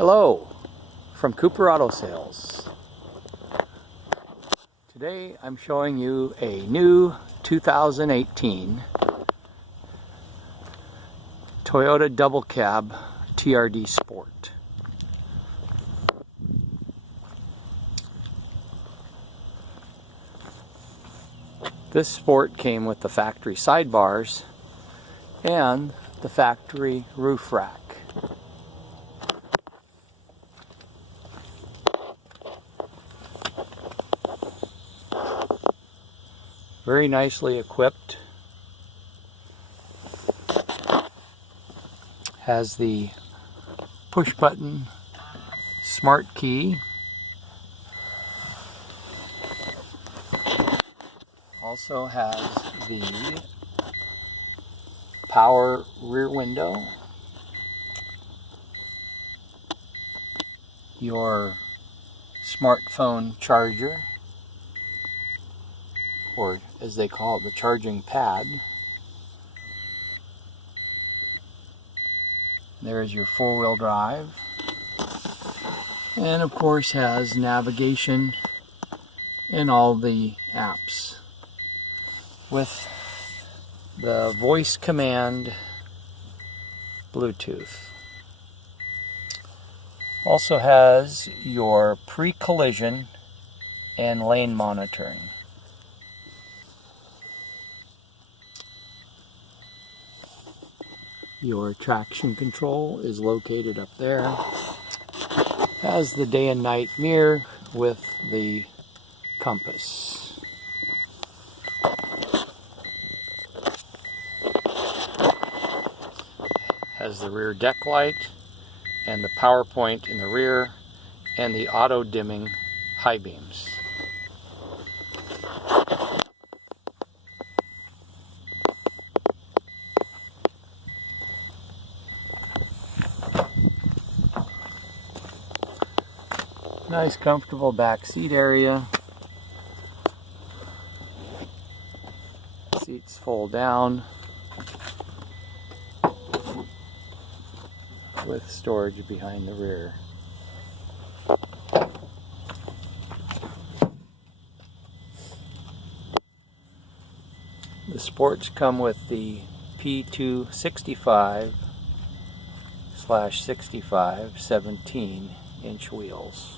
Hello from Cooper Auto Sales. Today I'm showing you a new 2018 Toyota Double Cab TRD Sport. This Sport came with the factory sidebars and the factory roof rack. Very nicely equipped. Has the push button smart key. Also has the power rear window. Your smartphone charger, or as they call it, the charging pad. There's your four-wheel drive, and of course has navigation and all the apps with the voice command Bluetooth. Also has your pre-collision and lane monitoring. Your traction control is located up there. Has the day and night mirror with the compass. Has the rear deck light and the power point in the rear and the auto dimming high beams. Nice comfortable back seat area. Seats fold down with storage behind the rear. The Sports come with the P265/65 17-inch wheels.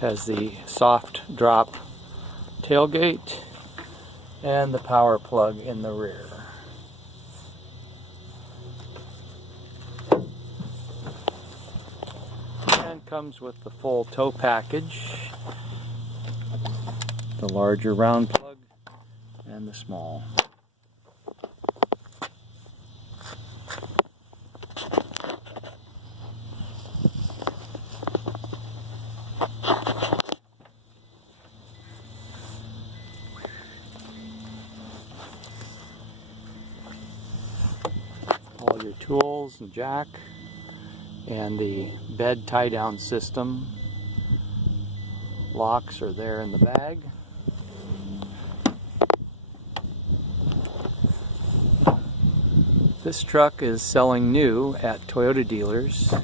Has the soft drop tailgate and the power plug in the rear. And comes with the full tow package, the larger round plug and the small. All your tools and jack, and the bed tie-down system. Locks are there in the bag. This truck is selling new at Toyota dealers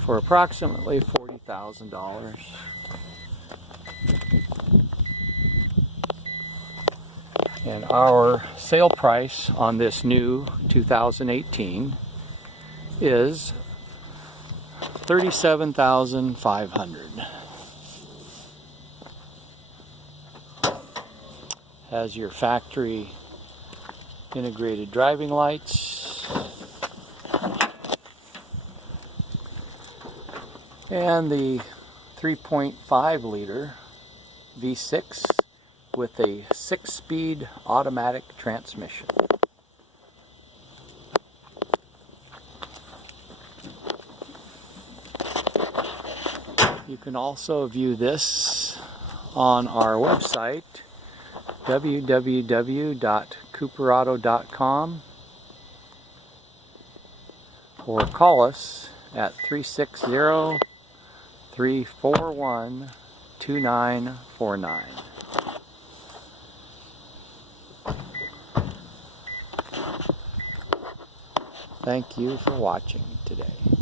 for approximately $40,000. And our sale price on this new 2018 is $37,500. Has your factory integrated driving lights and the 3.5 liter V6 with a 6-speed automatic transmission. You can also view this on our website, www.cooperauto.com, or call us at 360-341-2949. thank you for watching today.